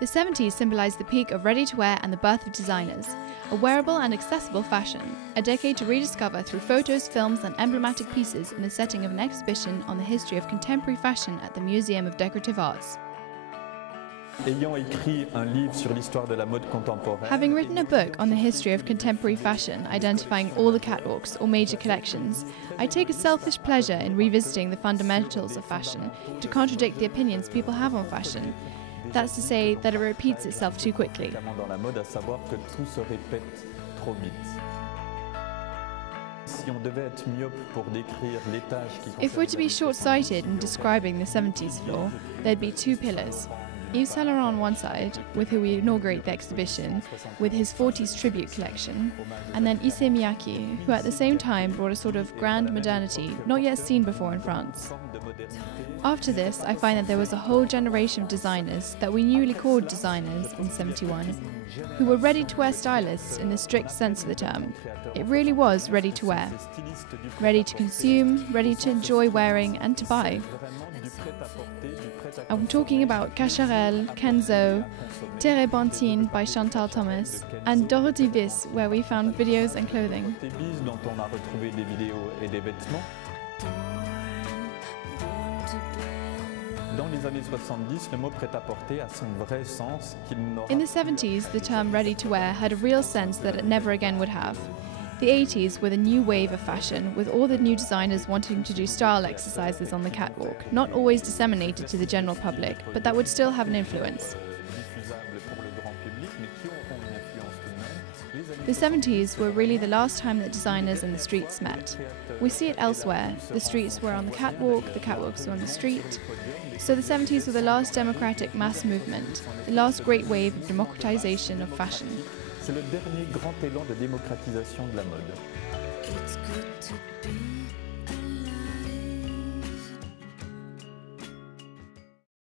The 70s symbolized the peak of ready-to-wear and the birth of designers, a wearable and accessible fashion, a decade to rediscover through photos, films and emblematic pieces in the setting of an exhibition on the history of contemporary fashion at the Museum of Decorative Arts. Having written a book on the history of contemporary fashion, identifying all the catwalks or major collections, I take a selfish pleasure in revisiting the fundamentals of fashion to contradict the opinions people have on fashion. That's to say that it repeats itself too quickly. If we're to be short-sighted in describing the 70s floor, there'd be two pillars. Yves Saint Laurent on one side, with whom we inaugurate the exhibition, with his 40s tribute collection, and then Issey Miyake, who at the same time brought a sort of grand modernity not yet seen before in France. After this, I find that there was a whole generation of designers that we newly called designers in '71, who were ready-to-wear stylists in the strict sense of the term. It really was ready to wear. Ready to consume, ready to enjoy wearing and to buy. I'm talking about Cacharel, Kenzo, Terre Bontine by Chantal Thomas, and Dorothy Viss, where we found videos and clothing. In the 70s, the term ready-to-wear had a real sense that it never again would have. The 80s were the new wave of fashion, with all the new designers wanting to do style exercises on the catwalk, not always disseminated to the general public, but that would still have an influence. The 70s were really the last time that designers and the streets met. We see it elsewhere. The streets were on the catwalks were on the street. So the 70s were the last democratic mass movement, the last great wave of democratization of fashion. C'est le dernier grand élan de démocratisation de la mode.